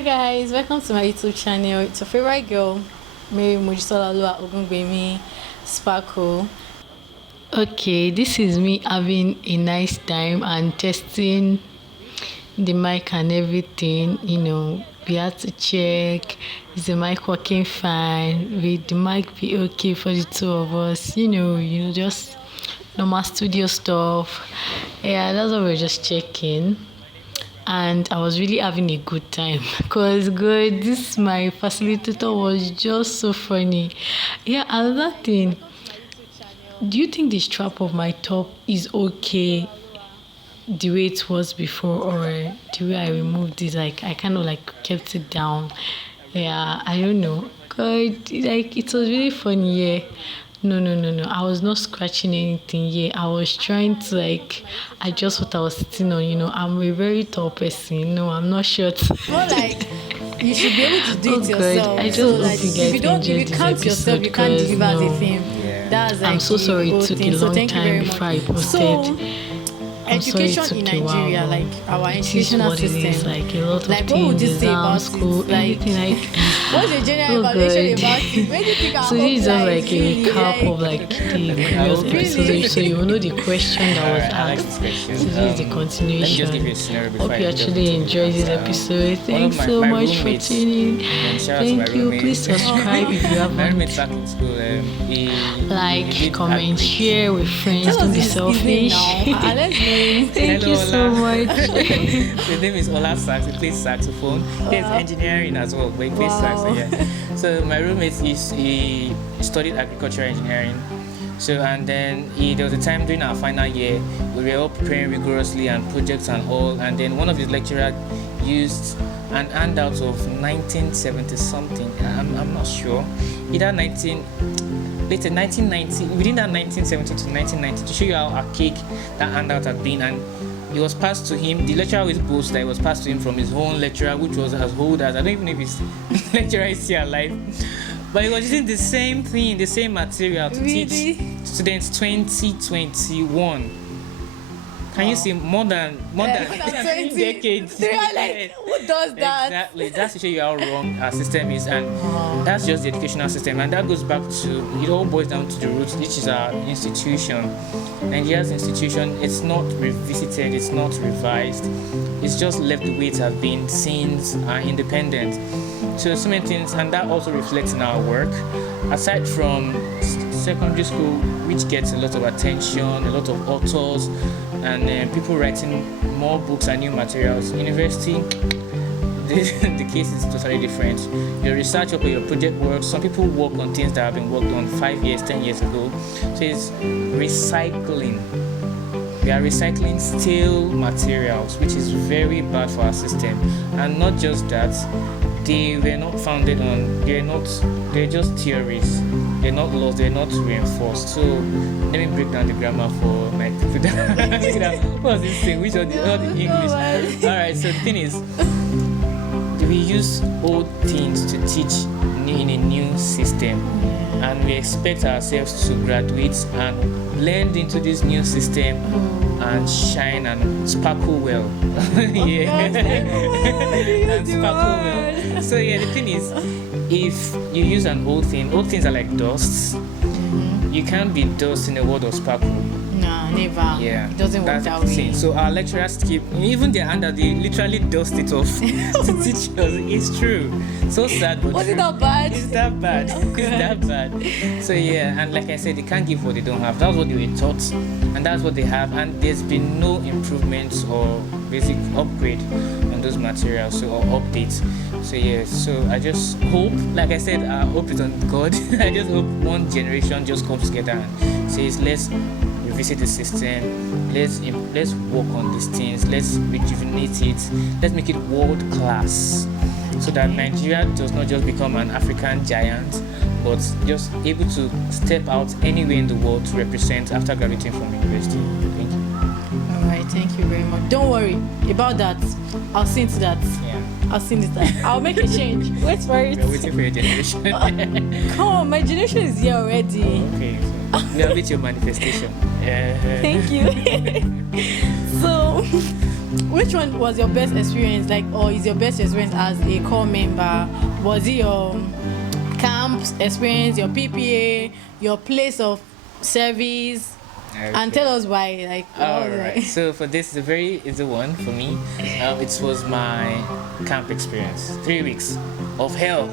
Hi guys, welcome to my YouTube channel. It's your favorite girl, Mary Mojisola Lua Ogungbemi Sparkle. Okay, this is me having a nice time and testing the mic and everything. We had to check, is the mic working fine? Will the mic be okay for the two of us? Just normal studio stuff. Yeah, that's what we're just checking. And I was really having a good time because good, this my facilitator was just so funny. Yeah, another thing, do you think the strap of my top is okay the way it was before, or the way I removed it? Like I kind of kept it down. Yeah, I don't know. God, it was really funny. Yeah. No. I was not scratching anything. Yeah, I was trying to adjust what I was sitting on. I'm a very tall person. No, I'm not short. More like you should be able to do it yourself. I just hope you guys if you can't yourself, you can't deliver as a film. That's I'm so sorry it took a long time before I posted. Education in Nigeria, our educational system, a lot of what would you say about school, it? anything What's your general evaluation about it? Where do you think our so this is just a recap of the previous episodes, so you will know the question that was asked. So this is the continuation. Hope you actually enjoyed this episode. Thanks so much for tuning in. Thank you. Please subscribe if you haven't. Like, comment, share with friends. Don't be selfish. Thank you so much. His name is Ola Sax. He plays saxophone. He has engineering as well, but he plays sax. So my roommate he studied agricultural engineering. So and then there was a time during our final year we were all preparing rigorously and projects and all. And then one of his lecturers used an handout of 1970 something. I'm not sure. Either 1990, within that 1970 to 1990, to show you how archaic that handout had been. And it was passed to him. The lecturer always boasts that it was passed to him from his own lecturer, which was as old as, I don't even know if his lecturer is still alive, but he was using the same thing, the same material to teach students 2021. Can you see more than 20 decades? Who does that? Exactly. That's to show you how wrong our system is, and that's just the educational system. And that goes back to, it all boils down to the roots, which is our institution. Nigeria's institution, it's not revisited, it's not revised, it's just left the way it has been since our independence. So many things, and that also reflects in our work. Aside from secondary school, which gets a lot of attention, a lot of authors, and people writing more books and new materials. University, the case is totally different. Your research or your project work, some people work on things that have been worked on 5 years, 10 years ago. So it's recycling. We are recycling stale materials, which is very bad for our system. And not just that, they were not founded on, they're just theories. They're not laws, they're not reinforced. So let me break down the grammar for my people. What was this thing? Which are the English? Alright, so the thing is, we use old things to teach in a new system. And we expect ourselves to graduate and blend into this new system and shine and sparkle well. And sparkle well. So the thing is, if you use an old things are like dust. You can't be dust in a world of sparkle. No, never. Yeah, it doesn't work that way. So our lecturers keep, even their hand, they literally dust it off to teach us. It's true. So sad, but was it that bad? It's that bad. It's that bad. So and like I said, they can't give what they don't have. That's what they were taught, and that's what they have. And there's been no improvements or basic upgrade on those materials, or updates. So I just hope, like I said, I hope it's on God. I just hope one generation just comes together and says, let's revisit the system, let's work on these things, let's rejuvenate it, let's make it world class, so that Nigeria does not just become an African giant, but just able to step out anywhere in the world to represent after graduating from university. Thank you. Alright, thank you very much. Don't worry about that. I'll see into that. I'll see into that. I'll make a change. Wait for it. We're waiting for your generation. Come on, my generation is here already. Okay, so we have your manifestation. Thank you. So, which one was your best experience? Like, or is your best experience as a corps member? Was it your camp experience, your PPA, your place of service? Okay. And tell us why. Like, All right. So for this, the very easy one for me. It was my camp experience. 3 weeks of hell,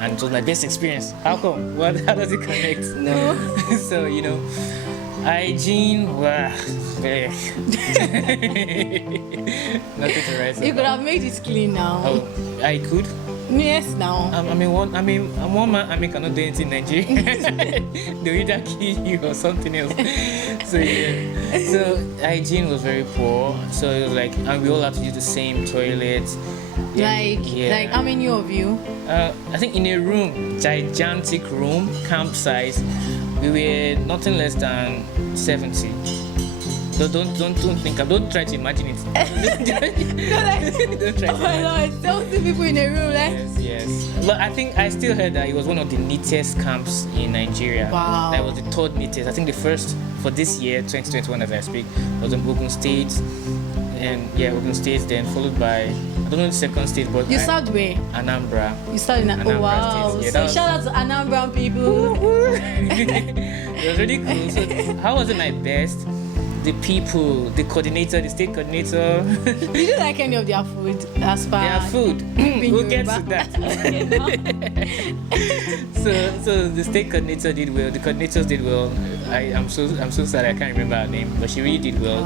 and it was my best experience. How come? What? How does it connect? No. So hygiene. Wow. Nothing to write You could about. have made it clean now. Oh, I could. Yes, now. I'm one man. I cannot do anything in Nigeria. They'll either kill you or something else. So yeah. So hygiene was very poor. So it was like, and we all had to use the same toilet. Like how many of you? I think in a room, gigantic room, camp size, we were nothing less than 70. So don't think. Don't try to imagine it. Don't try to Oh my imagine. Lord, 70 people in a room, like. Yes. But I think I still heard that it was one of the neatest camps in Nigeria. Wow. That was the third neatest. I think the first for this year, 2021, as I speak, was in Ogun State, and Ogun State. Then followed by, I don't know the second state, but You served where? Anambra. You started in Anambra Oh wow. State. Yeah, So that was- shout out to Anambra people. It was really cool. So how was it my best? The people, the coordinator, the state coordinator, Did you like any of their food as far their as food. We'll get to Yoruba? that. So the state coordinator did well. The coordinators did well. I'm so sad I can't remember her name, but she really did well.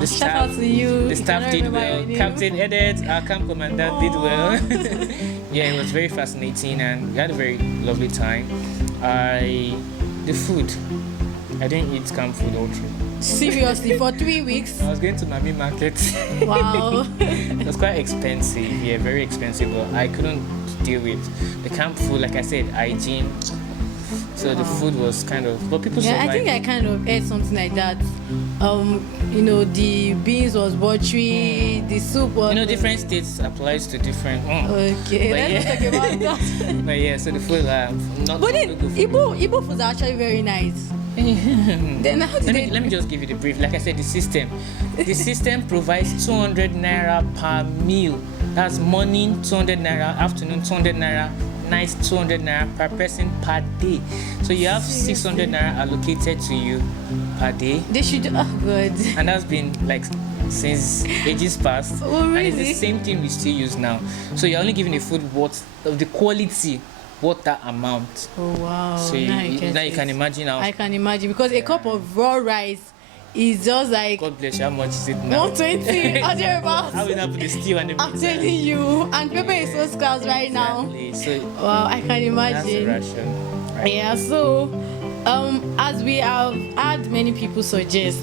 The Shout out to you. The You staff cannot did remember well. your name. Captain Edet, our camp commander, did well. Yeah, it was very fascinating, and we had a very lovely time. The food. I didn't eat camp food all through. Seriously, for 3 weeks. I was going to Mami Market. Wow. It was quite expensive, yeah, very expensive, but I couldn't deal with the camp food. Like I said, hygiene. So the food was kind of, but people Yeah, I survived. think I kind of ate something like that. The beans was watery, the soup was. Different states applies to different. Okay, But let's yeah. talk about that. But yeah, so the food, not But then, not good food. Igbo foods are actually very nice. Then how did they? Let me just give you the brief. Like I said, the system provides 200 naira per meal. That's morning 200 naira, afternoon 200 naira, night 200 naira per person per day. So you have 600 naira allocated to you per day, They should. Oh God. and that's been like since ages past. Oh, And it's the really? same thing we still use now. So you're only giving the food what of the quality, what that amount. Oh wow. So now you can imagine how. I can imagine because a cup of raw rice is just like God bless you. How much is it now? 120 or thereabouts. How will that put the stew and the I'm meat? telling you, and pepper is so scarce right now. Exactly. So Wow, I can that's the imagine. ration. Right? Yeah, so as we have had many people suggest,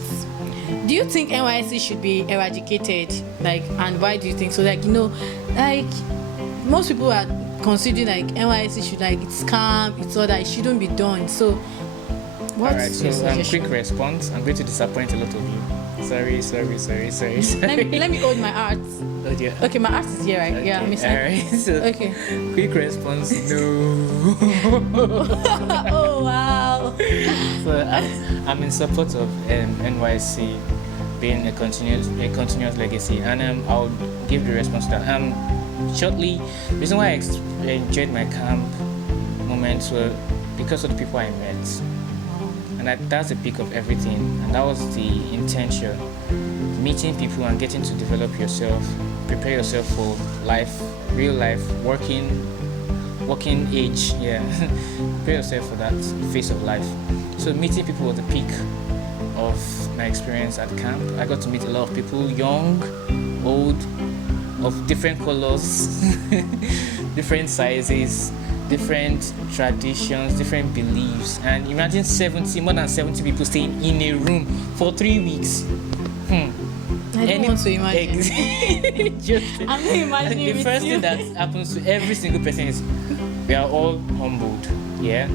do you think NYSC should be eradicated? Like, and why do you think so? Like, most people are considering like NYSC should it's camp, it's all that, it shouldn't be done. So what's Alright, so your suggestion? quick response. I'm going to disappoint a lot of you. Sorry. let me hold my art. Oh dear. Okay, my art is here, right? Yeah, Miss. Alright. So Okay. quick response. No. Oh wow. So I'm in support of NYC being a continuous legacy, and I'll give the response to that. Shortly, the reason why I enjoyed my camp moments were because of the people I met, and that's the peak of everything, and that was the intention. Meeting people and getting to develop yourself, prepare yourself for life, real life, working age, yeah. Prepare yourself for that phase of life. So meeting people was the peak of my experience at camp. I got to meet a lot of people, young, old, of different colors, different sizes, different traditions, different beliefs. And imagine more than 70 people staying in a room for 3 weeks. I don't want to imagine. Just, I'm not imagining the with first you. thing that happens to every single person is we are all humbled, yeah.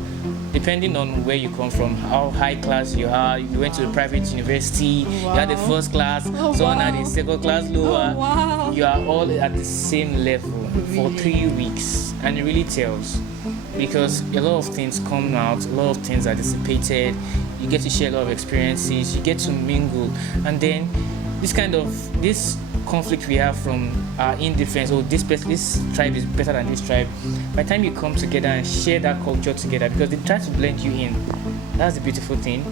Depending on where you come from, how high class you are, you went to a private university, you had the Wow. first class, Oh, someone wow. had the second class lower. Oh, wow. You are all at the same level for Really? 3 weeks, and it really tells because a lot of things come out, a lot of things are dissipated. You get to share a lot of experiences, you get to mingle, and then this conflict we have from our indifference, oh, this tribe is better than this tribe. By the time you come together and share that culture together, because they try to blend you in, that's the beautiful thing.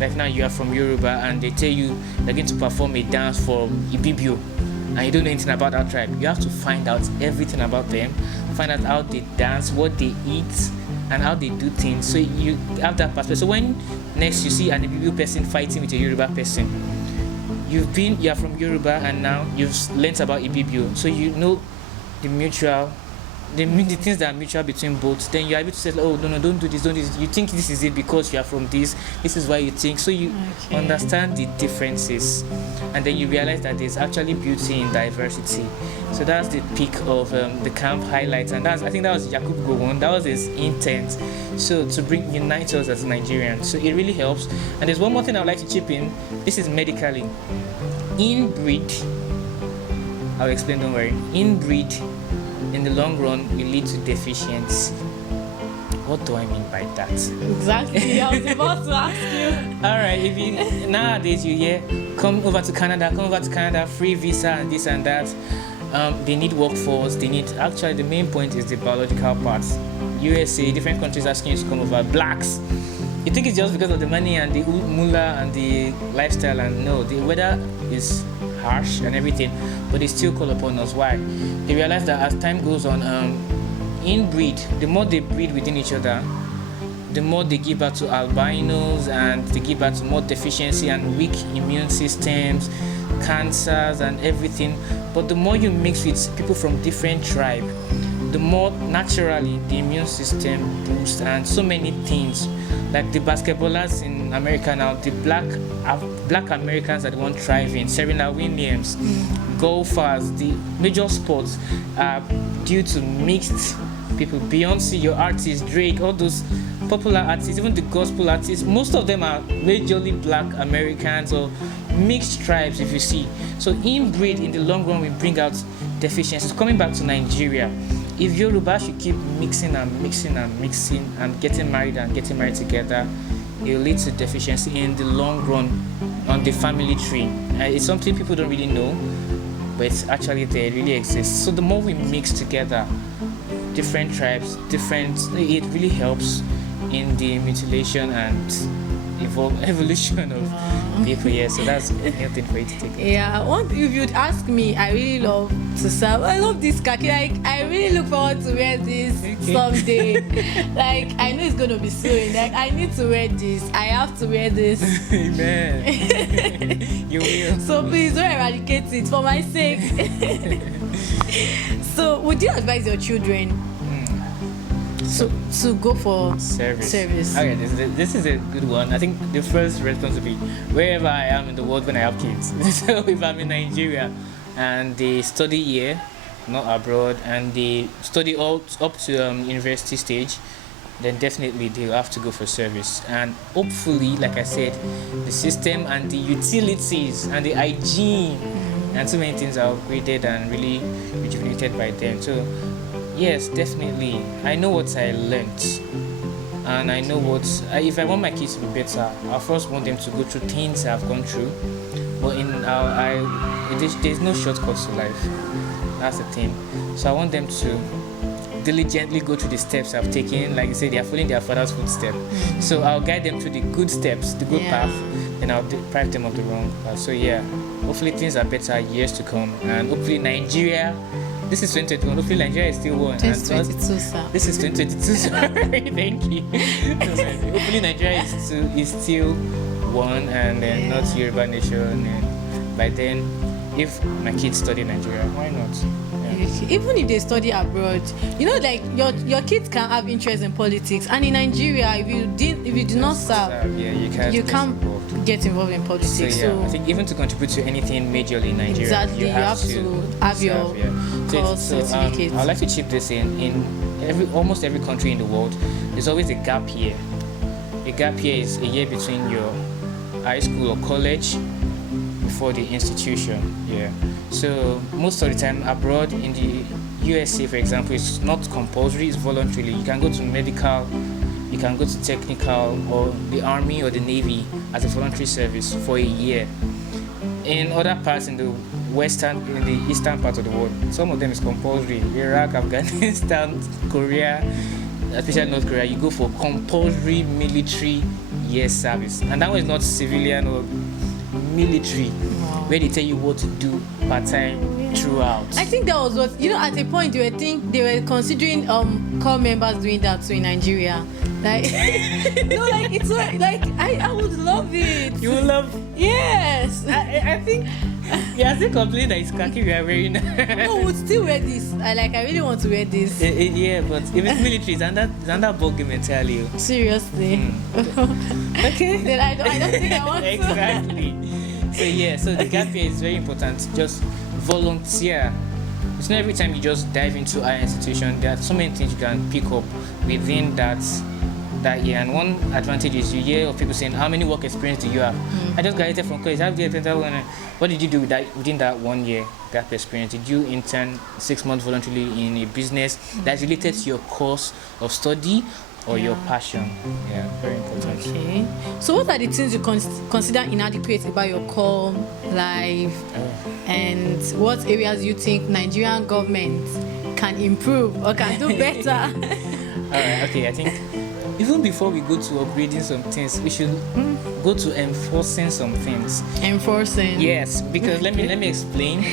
Like now you are from Yoruba and they tell you they're going to perform a dance for Ibibio, and you don't know anything about that tribe. You have to find out everything about them, find out how they dance, what they eat, and how they do things, so you have that perspective. So when next you see an Ibibio person fighting with a Yoruba person, you are from Yoruba and now you've learnt about Ibibio, so you know the things that are mutual between both. Then you're able to say, oh no, don't do this, don't do this. You think this is it because you are from this is why you think. So you understand the differences, and then you realize that there's actually beauty in diversity. So that's the peak of the camp highlights, and I think that was Yakub Gowon. That was his intent, so to unite us as Nigerians. So it really helps. And there's one more thing I would like to chip in. This is medically. Inbreed, I'll explain, don't worry. Inbreed, in the long run, will lead to deficiency. What do I mean by that? Exactly, I was about to ask you. Alright, nowadays you hear, come over to Canada, free visa and this and that. They need workforce, actually the main point is the biological parts. USA, different countries asking you to come over. Blacks, you think it's just because of the money and the moolah and the lifestyle, and no, the weather is harsh and everything, but they still call upon us. Why? They realize that as time goes on, inbreed, the more they breed within each other, the more they give birth to albinos, and they give birth to more deficiency and weak immune systems, cancers and everything. But the more you mix with people from different tribes, the more naturally the immune system boosts, and so many things. Like the basketballers in America now, the black Americans are the one thriving. Serena Williams, golfers, the major sports are due to mixed people. Beyonce, your artists, Drake, all those popular artists, even the gospel artists, most of them are majorly black Americans or mixed tribes, if you see. So inbreed in the long run will bring out deficiencies. Coming back to Nigeria, if Yoruba should keep mixing and getting married together, it will lead to deficiency in the long run on the family tree. It's something people don't really know, but it's actually there, it really exists. So the more we mix together, different tribes, it really helps in the mutilation and evolution of people. Yeah, so that's anything for you to take. Yeah, if you'd ask me, I really love to serve. I love this khaki. Like, I really look forward to wear this someday. Like, I know it's gonna be soon. Like, I need to wear this. I have to wear this. Amen. You will. So please don't eradicate it for my sake. So, would you advise your children to go for service? Okay, this is a good one. I think the first response would be wherever I am in the world when I have kids. So if I'm in Nigeria and they study here, not abroad, and they study all up to university stage, then definitely they'll have to go for service. And hopefully, like I said, the system and the utilities and the hygiene and so many things are upgraded and really rejuvenated by them. So yes, definitely. I know what I learnt, and I know if I want my kids to be better, I first want them to go through things I've gone through. But there's no shortcuts to life. That's the thing. So I want them to diligently go through the steps I've taken. Like you say, they are following their father's footsteps. So I'll guide them through the good steps, the good path, and I'll deprive them of the wrong path. So yeah, hopefully things are better years to come, and hopefully Nigeria. This is 2021. Hopefully Nigeria is still one. 2022, sir. This is 2022. Sorry, thank you. Hopefully Nigeria is still one, and then not Yoruba nation. And by then, if my kids study in Nigeria, why not? Yeah. Even if they study abroad, like your kids can have interest in politics, and in Nigeria, if you do not serve, you can't get involved in politics. So I think even to contribute to anything majorly in Nigeria, exactly, you have to have your certificate. I'd like to chip this in almost every country in the world. There's always a gap year. A gap year is a year between your high school or college before the institution. Yeah. So most of the time abroad, in the USA, for example, it's not compulsory, it's voluntarily. You can go to medical, you can go to technical or the army or the navy as a voluntary service for a year. in other parts in the eastern part of the world, some of them is compulsory. Iraq, Afghanistan, Korea, especially North Korea, you go for compulsory military year service, and that one is not civilian or military, where they tell you what to do part time throughout. I think that was what, at a point they were considering corps members doing that too in Nigeria. Like it's like I would love it. You would love? Yes. I think you are still complaining that it's khaki we are wearing. No, we'll still wear this. I really want to wear this. Yeah, but if it's military, it's under ball game entirely. Seriously. Okay. Then I don't think I want to. Exactly. So the gap year is very important. Just volunteer. It's not every time you just dive into higher institution. There are so many things you can pick up within that year. And one advantage is you hear of people saying, how many work experience do you have? I just graduated from college. What did you do within that 1 year gap experience? Did you intern 6 months voluntarily in a business that's related to your course of study or your passion? Yeah, very important. Okay. So what are the things you consider inadequate about your core life? And what areas you think Nigerian government can improve or can do better? Alright, okay, I think even before we go to upgrading some things, we should go to enforcing some things. Enforcing? Yes, because let me explain.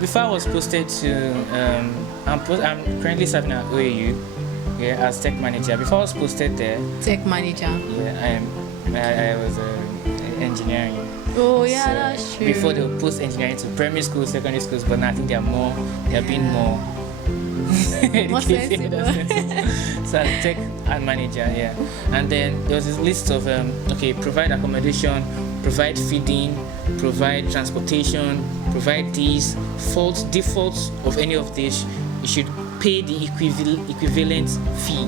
Before I was posted to, I'm currently serving at OAU, as tech manager. Before I was posted there, tech manager. Yeah, I was engineering. Oh yeah, so that's true. Before they would post engineering to primary schools, secondary schools, but now I think they're being more sensible. So as tech and manager, yeah. And then there was this list of provide accommodation, provide feeding, provide transportation, provide these defaults of any of this. You should pay the equivalent fee.